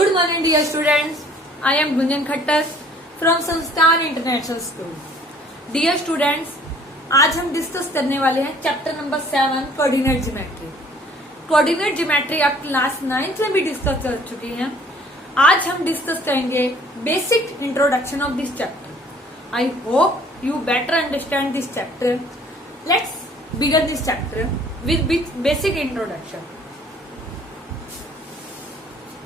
Good morning dear students. I am Gunjan Khattar from Sanस्थान international school. Dear students, आज हम discuss करने वाले हैं chapter number 7 coordinate geometry. Coordinate geometry आप क्लास 9th में भी डिस्कस कर चुके हैं. आज हम डिस्कस करेंगे basic introduction of this chapter. I hope you better understand this chapter. Let's begin this chapter with basic introduction.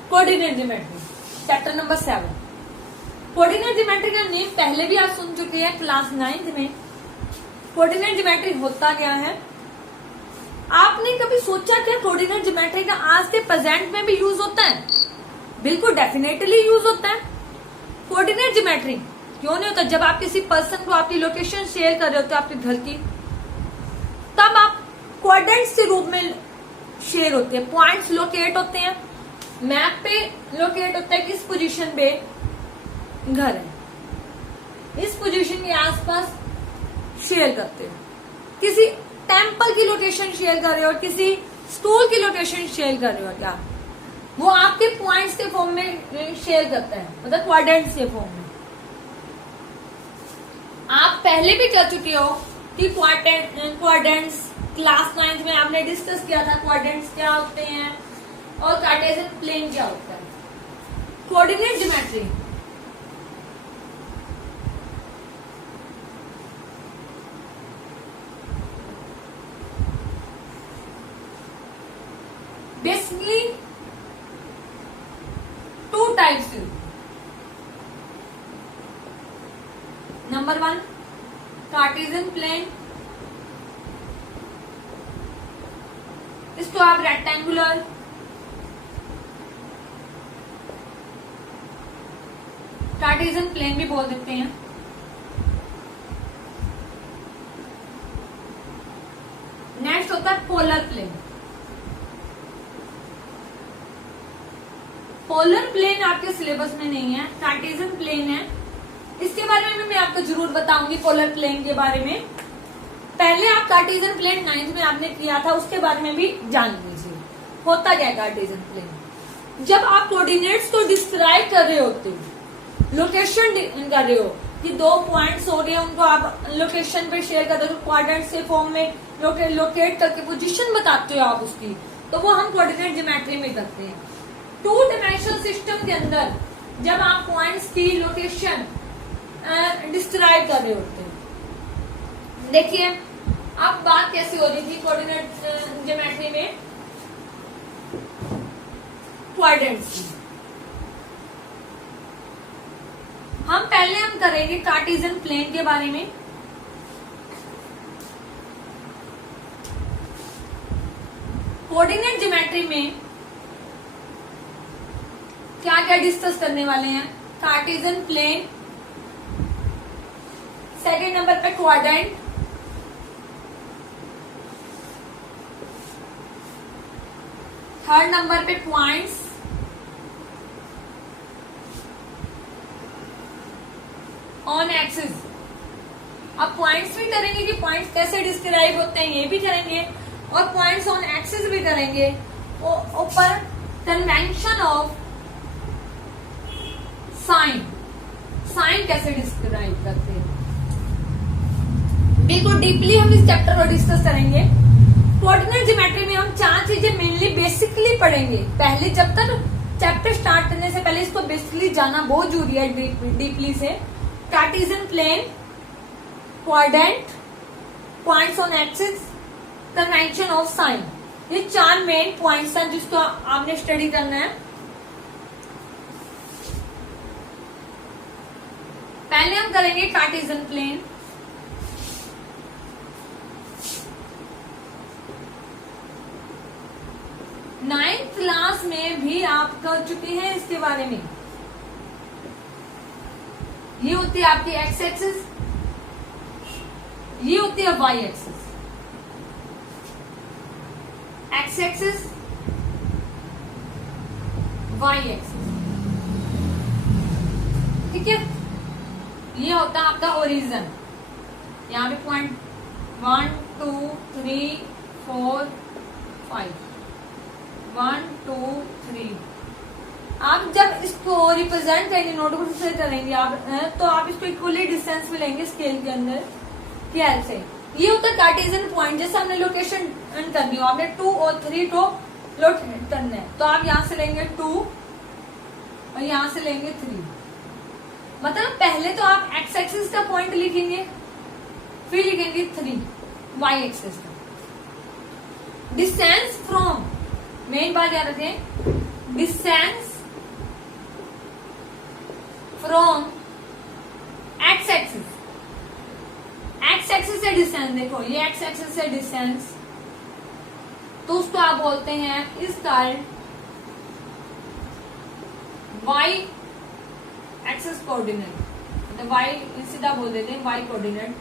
Coordinate geometry chapter number 7. Coordinate geometry का नेम पहले भी आप सुन चुके हैं क्लास 9th में. कोऑर्डिनेट ज्योमेट्री होता क्या है? आपने कभी सोचा क्या कोऑर्डिनेट ज्योमेट्री का आज के प्रेजेंट में भी यूज होता है? बिल्कुल डेफिनेटली यूज होता है. कोऑर्डिनेट ज्योमेट्री क्यों नहीं होता? जब आप किसी पर्सन को आपकी लोकेशन शेयर कर रहे होते हो आपके घर की, तब आप कोऑर्डिनेट्स के रूप में शेयर होते हैं. पॉइंट्स लोकेट होते हैं, मैप पे लोकेट होता है किस पोजीशन पे घर है, इस पोजीशन के आसपास शेयर करते हो. किसी टेंपल की लोकेशन शेयर कर रहे हो, किसी स्कूल की लोकेशन शेयर कर रहे हो, क्या वो आपके पॉइंट्स के फॉर्म में शेयर करता है, मतलब क्वाड्रेंट्स के फॉर्म में. आप पहले भी कर चुके हो कि क्वाड्रेंट्स क्लास 9th में आपने डिस्कस किया था. क्वाड्रेंट्स क्या होते हैं और कार्टेशियन प्लेन क्या होता है. Coordinate geometry basically 2 types. Number 1 Cartesian plane, इसको आप रेक्टेंगुलर, कार्टेशियन प्लेन भी बोल देते हैं. नेक्स्ट होता है पोलर प्लेन. पोलर प्लेन आपके सिलेबस में नहीं है, कार्टेशियन प्लेन है. इसके बारे में भी मैं आपको जरूर बताऊंगी. पोलर प्लेन के बारे में पहले आप कार्टेशियन प्लेन 9th में आपने किया था, उसके बारे में भी जान लीजिए. होता क्या है कार्टेशियन प्लेन? जब आप कोऑर्डिनेट्स को डिस्क्राइब कर रहे होते हो, लोकेशन कर रहे हो कि 2 पॉइंट्स हो गए, उनको आप लोकेशन पे शेयर कर रहे हो, क्वाड्रेंट्स के फॉर्म में लोकेट करके पोजीशन बताते हो आप उसकी, तो वो हम कोऑर्डिनेट ज्योमेट्री में करते हैं. 2 डायमेंशनल सिस्टम के अंदर जब आप पॉइंट्स की लोकेशन डिस्क्राइब कर रहे होते हैं. देखिए अब बात कैसे हो रही थी कोऑर्डिनेट ज्योमेट्री में क्वाड्रेंट्स की. हम करेंगे कार्टेशियन प्लेन के बारे में. कोऑर्डिनेट ज्योमेट्री में क्या क्या डिस्कस करने वाले हैं? कार्टेशियन प्लेन, सेकेंड नंबर पे क्वाड्रेंट, थर्ड नंबर पे पॉइंट्स, ऑन एक्सिस. अब पॉइंट्स भी करेंगे कि पॉइंट्स कैसे डिस्क्राइब होते हैं ये भी करेंगे, और पॉइंट्स ऑन एक्सिस भी करेंगे. ऊपर कन्वेंशन ऑफ साइन, साइन कैसे डिस्क्राइब करते हैं, बिल्कुल डीपली हम इस चैप्टर को डिस्कस करेंगे. कोऑर्डिनेट ज्योमेट्री में हम 4 चीजें मेनली बेसिकली पढ़ेंगे. पहले जब तक चैप्टर स्टार्ट करने से पहले इसको बेसिकली जाना बहुत जरूरी है डीपली से. Cartesian plane, quadrant, points on axis, convention of sign, ये 4 मेन पॉइंट्स हैं जिसको आपने स्टडी करना है. पहले हम करेंगे कार्टेशियन प्लेन. नाइन्थ क्लास में भी आप कर चुके हैं इसके बारे में. ये होती है आपकी एक्स एक्सिस, ये होती है Y axis. X axis, Y axis, ठीक है. ये होता है आपका ओरिजिन. यहाँ पे पॉइंट 1 2 3 4 5 1 2 3 आप जब इसको रिप्रेजेंट करेंगे, नोटबुक से करेंगे आप तो आप इसको इक्वली डिस्टेंस मिलेंगे स्केल के अंदर कि ऐसे। ये होता है कार्टेशियन पॉइंट, जैसे हमने लोकेशन करनी हो, आपने 2 और 3 को लोकेट करना है तो आप यहां से लेंगे 2 और यहां से लेंगे 3। मतलब पहले तो आप एक्स एक्सिस का पॉइंट लिखेंगे, फिर लिखेंगे 3 वाई एक्सिस का। डिस्टेंस फ्रॉम, मेन बात याद रखें, distance from x axis, X axis से डिस्टेंस, देखो ये एक्स एक्सिस से डिस्टेंस, तो उसको आप बोलते हैं इस कॉल्ड वाई एक्सिस कोऑर्डिनेट, मतलब वाई सीधा बोल देते हैं वाई कोऑर्डिनेट,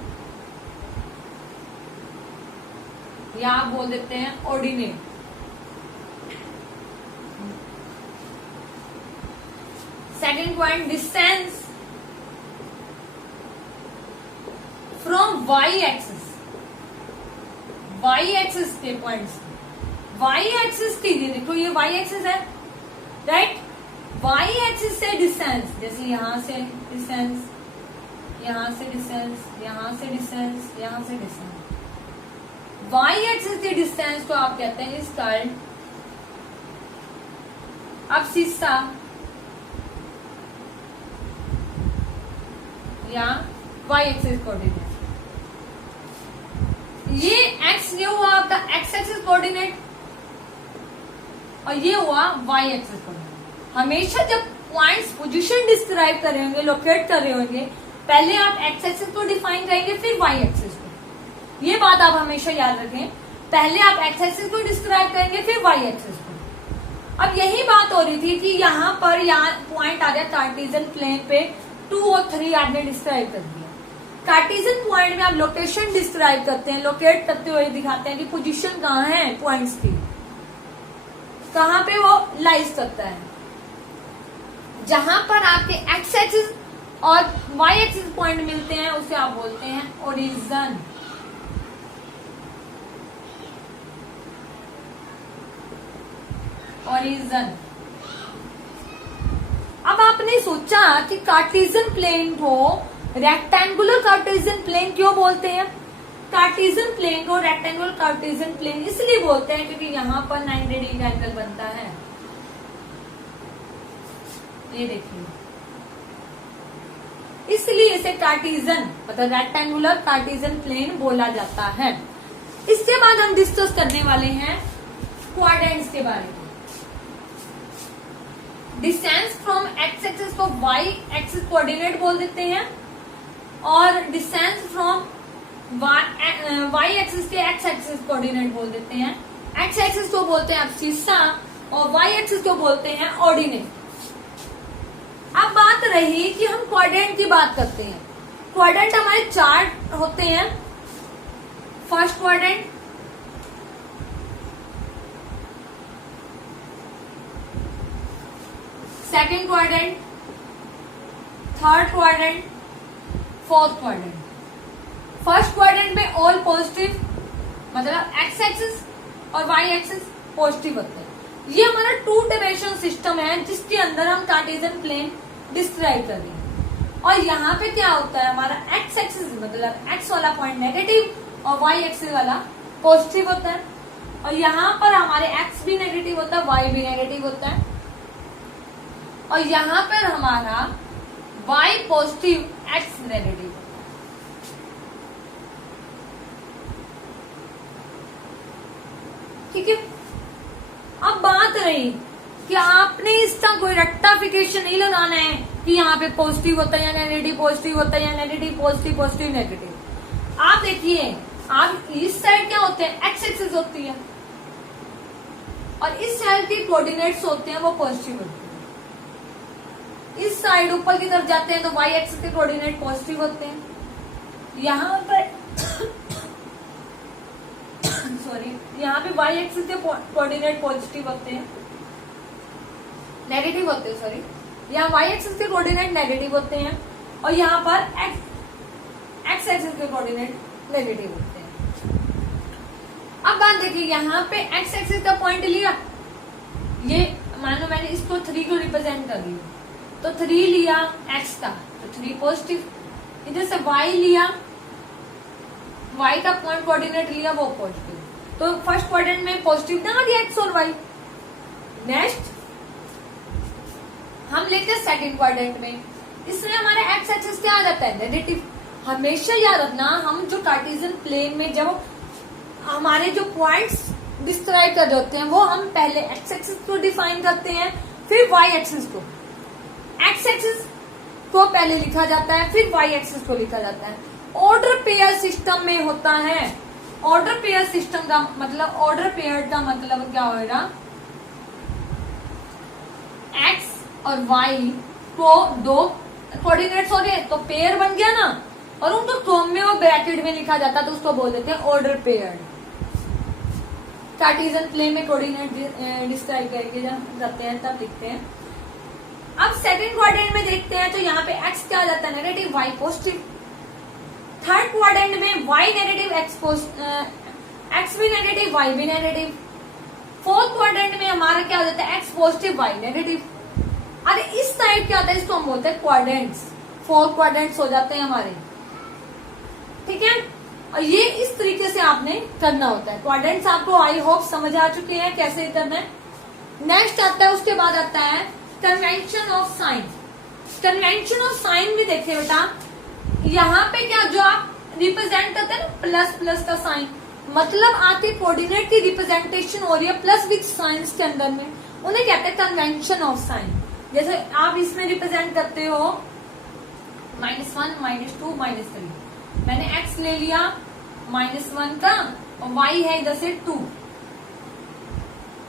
या आप बोल देते हैं ordinate. Second point, distance from Y axis, Y axis के पॉइंट्स, वाई एक्सिस की, देखो ये वाई एक्सिस है राइट, वाई एक्सिस से डिस्टेंस, जैसे यहां से डिस्टेंस, यहां से डिस्टेंस, यहां से डिस्टेंस, यहां से डिस्टेंस, वाई एक्सिस के डिस्टेंस को आप कहते हैं इस कॉल्ड अब्सिस्सा या वाई एक्सिस कोऑर्डिनेट। ये एक्स, ये हुआ आपका एक्स एक्सिस कोऑर्डिनेट और ये हुआ वाई एक्सिस कोऑर्डिनेट। हमेशा जब पॉइंट्स पोजीशन डिस्क्राइब कर रहे होंगे, लोकेट कर रहे होंगे, पहले आप एक्स एक्सिस को डिफाइन करेंगे फिर वाई एक्सिस को। ये बात आप हमेशा याद रखें, पहले आप एक्स एक्सिस को डिस्क्राइब करेंगे फिर वाई एक्सिस को। अब यही बात हो रही थी कि यहाँ पर यहाँ पॉइंट आ गया कार्टेशियन प्लेन पे, 2 और 3 आपने डिस्क्राइब कर दिया। कार्टेशियन पॉइंट में आप लोकेशन डिस्क्राइब करते हैं, लोकेट करते हुए दिखाते हैं कि पोजीशन कहाँ है पॉइंट्स की, कहाँ पे वो लाइज करता है। जहां पर आपके एक्स एक्सिस और वाई एक्सिस पॉइंट मिलते हैं उसे आप बोलते हैं ओरिजिन। ओरिजिन। अब आपने सोचा कि कार्टेशियन प्लेन को रेक्टेंगुलर कार्टेशियन प्लेन क्यों बोलते हैं? कार्टेशियन प्लेन को रेक्टेंगुलर कार्टेशियन प्लेन इसलिए बोलते हैं क्योंकि यहां पर 90 डिग्री का एंगल बनता है। ये देखिए, इसलिए इसे कार्टेशियन मतलब रेक्टेंगुलर कार्टेशियन प्लेन बोला जाता है। इसके बाद हम डिस्कस करने वाले हैं क्वाड्रेंट्स के बारे में। डिस्टेंस फ्रॉम एक्स एक्सिस को वाई एक्सिस कोऑर्डिनेट बोल देते हैं और डिस्टेंस फ्रॉम वाई एक्सिस के एक्स एक्सिस कोऑर्डिनेट बोल देते हैं। एक्स एक्सिस को बोलते हैं अब्सिस्सा और वाई एक्सिस को बोलते हैं ऑर्डिनेट। अब बात रही कि हम क्वाड्रेंट की बात करते हैं। क्वाड्रेंट हमारे 4 होते हैं। First quadrant, second quadrant, third quadrant, fourth quadrant. First quadrant में ऑल पॉजिटिव मतलब एक्स एक्सिस और वाई एक्सिस पॉजिटिव होते हैं। ये हमारा 2 डायमेंशन सिस्टम है जिसके अंदर हम कार्टेशियन प्लेन डिस्क्राइब कर रहे हैं। और यहाँ पे क्या होता है, हमारा एक्स एक्सिस मतलब एक्स वाला पॉइंट नेगेटिव और वाई एक्सिस वाला पॉजिटिव होता है। और यहाँ पर हमारे एक्स भी नेगेटिव होता है, वाई भी नेगेटिव होता है। और यहाँ पर हमारा वाई पॉजिटिव, एक्स नेगेटिव। ठीक है। अब बात रही कि आपने इसका कोई रेक्टिफिकेशन नहीं लगाना है कि यहाँ पे पॉजिटिव होता है या नेगेटिव पॉजिटिव होता है या नेगेटिव पॉजिटिव पॉजिटिव नेगेटिव। आप देखिए, आप इस साइड क्या होते हैं, एक्स एक्सिस होती है और इस साइड के कोऑर्डिनेट्स होते हैं वो पॉजिटिव होते हैं। इस साइड ऊपर की तरफ जाते हैं तो वाई एक्सिस के कोऑर्डिनेट पॉजिटिव होते हैं। यहाँ पर सॉरी, यहाँ पे वाई एक्सिस के कोऑर्डिनेट पॉजिटिव होते हैं, नेगेटिव होते हैं सॉरी, यहाँ वाई एक्सिस के कोऑर्डिनेट नेगेटिव होते हैं और यहाँ पर एक्स एक्सिस के कोऑर्डिनेट नेगेटिव होते हैं। अब बात देखिए, यहाँ पे एक्स एक्सिस का पॉइंट लिया, ये मान लो मैंने इसको 3 को रिप्रेजेंट कर लिया, तो 3 लिया x का, तो 3 पॉजिटिव। इधर से y लिया, y का पॉइंट कोऑर्डिनेट लिया, वो पॉजिटिव। तो फर्स्ट क्वाड्रेंट में पॉजिटिव ना आ गया x और y। नेक्स्ट हम लेते हैं सेकंड क्वाड्रेंट में, इसमें हमारा x एक्सिस क्या आ जाता है, नेगेटिव। हमेशा याद रखना, हम जो कार्टेशियन प्लेन में जब हमारे जो पॉइंट्स डिस्क्राइब कर रहे होते हैं, वो हम पहले x एक्सिस को डिफाइन करते हैं, फिर y एक्सिस को। x एक्सिस को पहले लिखा जाता है, फिर y एक्सिस को लिखा जाता है। ऑर्डर पेयर सिस्टम में होता है। ऑर्डर पेयर सिस्टम का मतलब, ऑर्डर पेयर का मतलब क्या होगा, x और y को दो कोऑर्डिनेट्स हो गए तो पेयर बन गया ना, और उनको कॉम में और ब्रैकेट में लिखा जाता है, तो उसको बोल देते हैं ऑर्डर पेयर। कार्टेशियन प्लेन में कोऑर्डिनेट डिस्क्राइब करके जाते हैं तब लिखते हैं। अब सेकंड क्वाड्रेंट में देखते हैं, तो यहाँ पे x क्या आ जाता है, negative, y positive. Third quadrant में y नेगेटिव, x भी नेगेटिव, y भी नेगेटिव। फोर्थ क्वाड्रेंट में हमारा क्या हो जाता है, x पॉजिटिव, y नेगेटिव। अरे इस साइड क्या होता है, इसको हम बोलते हैं क्वाड्रेंट्स। 4 क्वाड्रेंट्स हो जाते हैं हमारे, ठीक है। और ये इस तरीके से आपने करना होता है। क्वाड्रेंट्स आपको आई होप समझ आ चुके हैं कैसे करना है। नेक्स्ट आता है, उसके बाद आता है convention of sign. Convention of sign में देखिए बेटा, यहाँ पे क्या जो आप रिप्रेजेंट करते हैं ना, प्लस प्लस का साइन, मतलब आपके कोऑर्डिनेट की रिप्रेजेंटेशन हो रही है प्लस विथ साइंस के अंदर में, उन्हें कहते हैं कन्वेंशन ऑफ साइन। जैसे आप इसमें रिप्रेजेंट करते हो -1, -2, -3, मैंने x ले लिया -1 का और y है इधर से 2,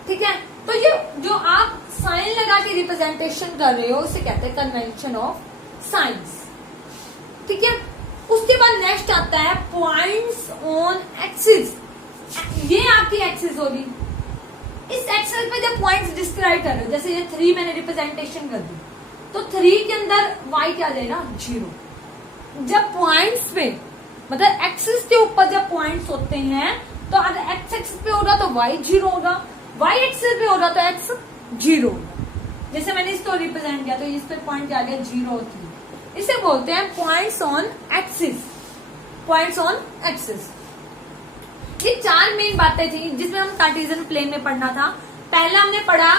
ठीक है। तो ये जो आप साइन लगा के रिप्रेजेंटेशन कर रहे हो, उसे कहते हैं कन्वेंशन ऑफ साइंस, ठीक है। उसके बाद नेक्स्ट आता है पॉइंट्स ऑन एक्सिस। ये आपकी एक्सिस होगी। इस एक्सिस पे जब पॉइंट्स डिस्क्राइब कर रहे हो, जैसे ये 3 मैंने रिप्रेजेंटेशन कर दी, तो 3 के अंदर y क्या जाएगा, 0। जब पॉइंट्स पे मतलब एक्सिस के ऊपर जब पॉइंट्स होते हैं, तो अगर x एक्सिस पे होगा तो y 0 होगा, y एक्सिस पे होगा तो x 0 होगा। जैसे मैंने इसको रिप्रेजेंट किया, तो इस पे पॉइंट क्या आ गया, 0 होती है। इसे बोलते हैं points on axis. Points on axis, ये 4 मेन बातें थी जिसमें हम कार्टेशियन प्लेन में पढ़ना था। पहला हमने पढ़ा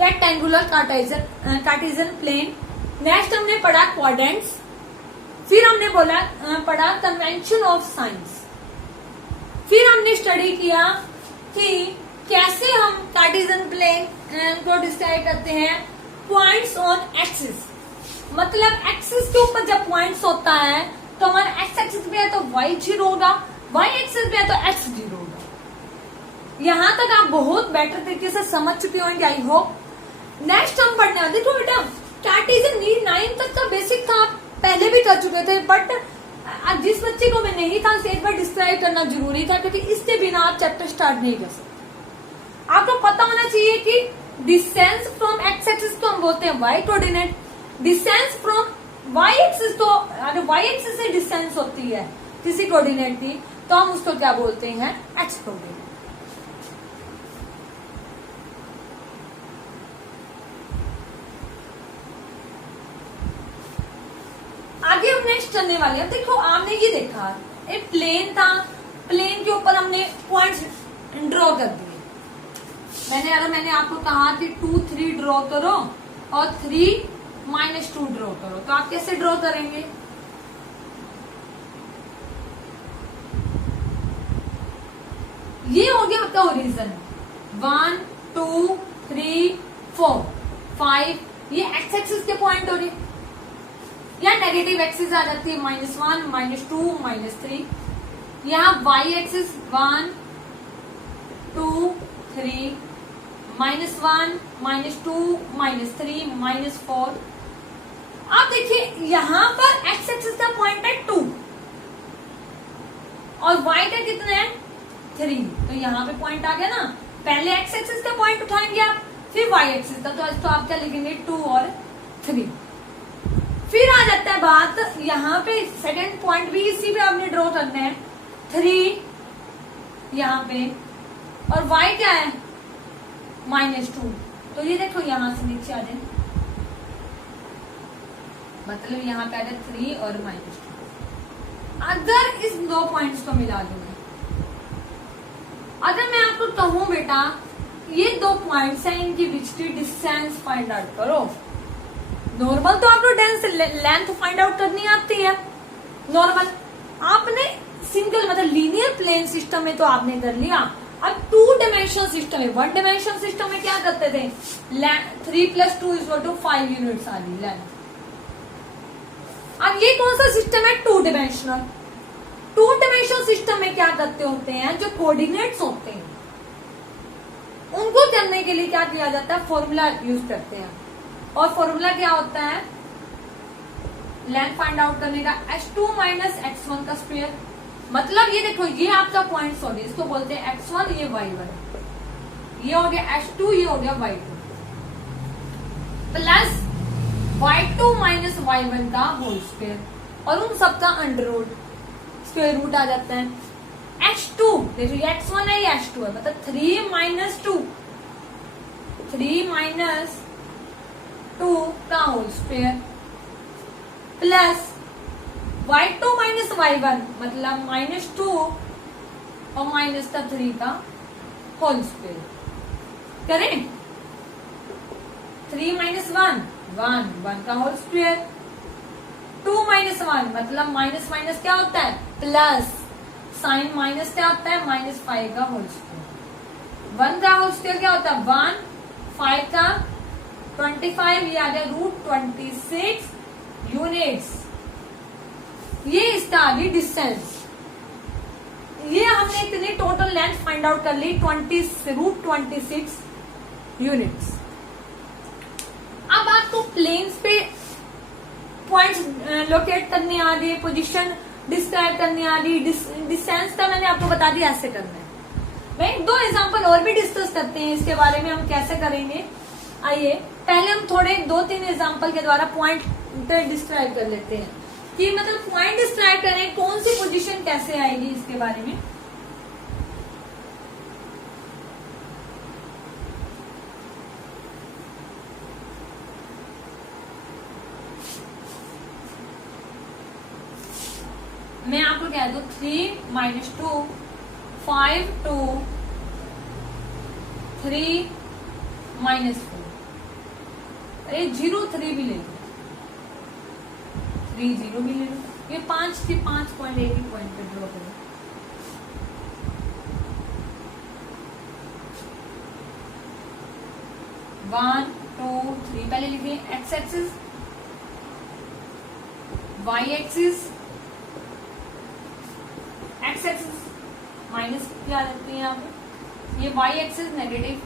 रेक्टेंगुलर कार्टेशियन प्लेन, नेक्स्ट हमने पढ़ा क्वाड्रेंट्स, फिर हमने पढ़ा कन्वेंशन ऑफ साइंस, फिर हमने स्टडी किया कि कैसे हम कार्टेशियन प्लेन को डिस्क्राइब करते हैं पॉइंट्स ऑन एक्सिस। मतलब एक्सिस के ऊपर जब पॉइंट्स होता है तो हमारा एक्स एक्सिस पे है तो y 0 होगा, y एक्सिस पे है तो x 0 होगा। यहां तक आप बहुत बेटर तरीके से समझ चुके होंगे आई होप। नेक्स्ट हम पढ़ने वाले, देखो बेटा कार्टेशियन नीड 9 तक का बेसिक था, आप पहले भी कर चुके थे, बट जिस बच्चे को मैं नहीं था उसे एक बार डिस्क्राइब करना जरूरी था, क्योंकि इसके बिना आप चैप्टर स्टार्ट नहीं कर सकते। आपको पता होना चाहिए कि डिस्टेंस फ्रॉम एक्स एक्सिस को हम बोलते हैं y coordinate, distance from y axis तो अगर y एक्सिस से डिस्टेंस होती है किसी कोऑर्डिनेट की, तो हम उसको क्या बोलते हैं, x कोऑर्डिनेट। आगे हम नेक्स्ट चलने वाले हैं। देखो आपने ये देखा, एक प्लेन था, प्लेन के ऊपर हमने पॉइंट्स ड्रॉ कर दिए। मैंने आपको कहा कि 2, 3 ड्रॉ करो और 3, -2 ड्रॉ करो, तो आप कैसे ड्रॉ करेंगे, ये हो गया आपका ओरिजिन। 1, 2, 3, 4, 5, ये एक्स एक्सिस के पॉइंट हो रहे, या नेगेटिव एक्सिस आ जाती है -1, -2, -3। यहाँ y एक्सिस 1, 2, 3, -1, -2, -3, -4। आप देखिए यहाँ पर x एक्सिस का पॉइंट है 2 और y का कितना है 3, तो यहाँ पे पॉइंट आ गया ना। पहले x एक्सिस का पॉइंट उठाएंगे आप, फिर y एक्सिस का, तो आप क्या लिखेंगे 2 और 3। फिर आ जाता है बात यहाँ पे सेकंड पॉइंट भी इसी पे आपने ड्रॉ करना है, 3 यहाँ पे, और y क्या है -2, तो ये देखो यहां से नीचे आ जाए, मतलब यहाँ पे आ जाए 3 और -2। अगर इस दो पॉइंट्स को मिला दूंगा, अगर मैं आपको कहूं बेटा ये दो पॉइंट्स हैं, इनकी बीच की डिस्टेंस फाइंड आउट करो। नॉर्मल तो आपको लेंथ फाइंड आउट करनी आती है, नॉर्मल आपने सिंगल मतलब लीनियर प्लेन सिस्टम में तो आपने कर लिया। अब 2 डायमेंशन सिस्टम में, 1 डायमेंशन सिस्टम में क्या करते थे, 3 + 2 = 5 यूनिट्स आ रही लेंथ। अब ये कौन सा सिस्टम है, 2 डायमेंशनल। 2 डायमेंशनल सिस्टम में क्या करते होते हैं, जो कोऑर्डिनेट्स होते हैं उनको करने के लिए क्या किया जाता है, फॉर्मूला यूज करते हैं। और फॉर्मूला क्या होता है लेंथ फाइंड आउट करने का, h2 - x1 का स्क्वायर। मतलब ये देखो, ये आपका पॉइंट सॉरी इसको बोलते हैं x1, ये y1, ये हो गया h2, ये हो गया y2, प्लस y2 - y1 का होल स्क्वायर, और उन सबका अंडर रूट, स्क्वायर रूट आ जाता है। h2 देखो, ये x1 है, ये h2 है, मतलब 3 - 2, 3 - 2 का whole square, plus y2 - y1 मतलब -2 और -3 का होल स्क्वायर। करें 3 - 1 1 1 का होल स्क्वायर, 2 - 1 मतलब माइनस माइनस क्या होता है प्लस, साइन माइनस क्या होता है -5 का होल स्क्वायर, 1 का होल स्क्वायर क्या होता है 1, 5 का 25, ये आ गया √26 यूनिट्स। ये इसका आ गई डिस्टेंस। ये हमने इतनी टोटल लेंथ फाइंड आउट कर ली, √26 यूनिट्स। अब आपको प्लेन्स पे पॉइंट्स लोकेट करने आ गए, पोजीशन डिस्क्राइब करने आ गई, डिस्टेंस का मैंने आपको बता दिया ऐसे करना है। मैं 2 एग्जांपल और भी डिस्कस करते हैं इसके बारे में, हम कैसे करेंगे। आइए पहले हम थोड़े 2-3 एग्जांपल के द्वारा पॉइंट डिस्क्राइब कर लेते हैं कि मतलब पॉइंट डिस्क्राइब करें, कौन सी पोजीशन कैसे आएगी इसके बारे में। मैं आपको कह दूं 3 - 2 5 2 3 -4, अरे 0 3 भी ले लो, 3 0 भी ले लो, ये 5 थी, 5 पॉइंट एक ही पॉइंट पे ड्रॉ करो। वन टू थ्री पहले लिखिए, X axis, Y axis, X axis minus क्या लगती है यहाँ पे, ये वाई एक्सिस नेगेटिव,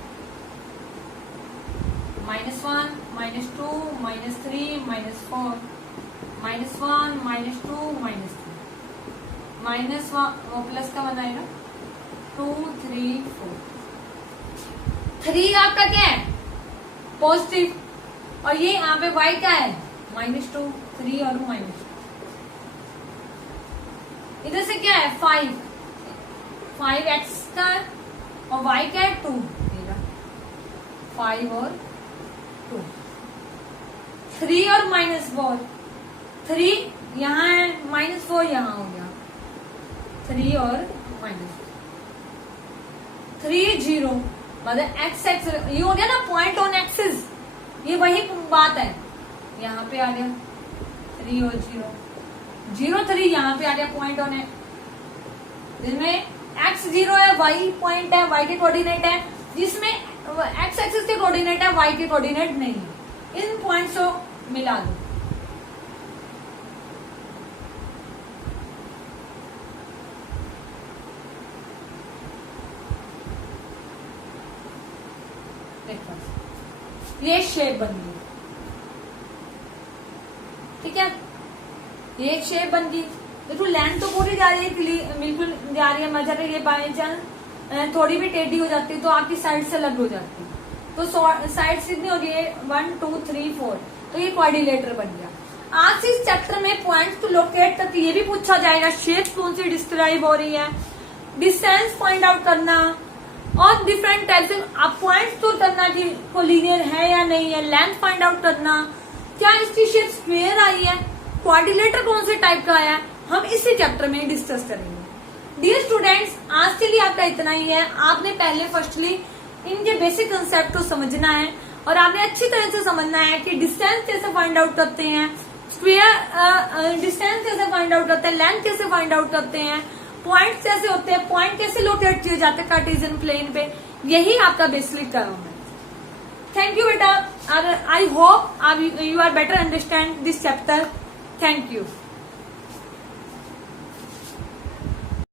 -1 -2 -3 -4 -1 -2 -3 -1 प्लस का बनाएगा 2 3 4, 3 आपका क्या है पॉजिटिव, और ये यहाँ पे y क्या है -2, 3 और -2, इधर से क्या है 5 एक्स का और y क्या है 2, 5 और 2, 3 और -4, 3 यहाँ है -4 यहाँ हो गया, 3 और -3 0, मतलब एक्स एक्स ये हो गया ना पॉइंट ऑन एक्सिस, ये वही बात है, यहाँ पे आ गया 3 और 0 3 यहाँ पे आ गया पॉइंट ऑन एक्स, जिसमें एक्स 0 है, वाई पॉइंट है, वाई के कोऑर्डिनेट है, जिसमें एक्स एक्सिस के कोऑर्डिनेट है, वाई के कोऑर्डिनेट नहीं है। इन पॉइंट्स को मिला दो, ये शेप बन गई, ठीक है, ये एक शेप बन गई। देखो लेंथ तो पूरी जा रही है, बिल्कुल जा रही है, मजा रही है, बाई चांस थोड़ी भी टेढ़ी हो जाती है तो आपकी साइड से अलग हो जाती है, तो साइड कितनी हो गई 1 2 3 4, तो ये क्वाड्रिलेटर बन गया। आज इस चैप्टर में पॉइंट्स को लोकेट करके ये भी पूछा जाएगा शेप कौन सी डिस्क्राइब हो रही है, डिस्टेंस फाइंड आउट करना, और डिफरेंट टाइप से आप पॉइंट्स तो करना कि कोलिनियर है या नहीं है, लेंथ फाइंड आउट करना, क्या इसकी शेप स्क्वायर आई है, क्वाड्रिलेटर कौन से टाइप का आया है, हम इसी चैप्टर में डिस्कस करेंगे। डियर स्टूडेंट्स, आज के लिए आपका इतना ही है। आपने पहले फर्स्टली इनके बेसिक कंसेप्ट को समझना है और आपने अच्छी तरह से समझना है कि डिस्टेंस कैसे फाइंड आउट करते हैं, स्क्वायर डिस्टेंस कैसे फाइंड आउट करते हैं, लेंथ कैसे फाइंड आउट करते हैं, पॉइंट कैसे होते हैं, पॉइंट कैसे लोकेट किए जाते हैं कार्टेशियन प्लेन पे। यही आपका बेसिक टर्म है। थैंक यू बेटा, I hope you are better understand this chapter. Thank you.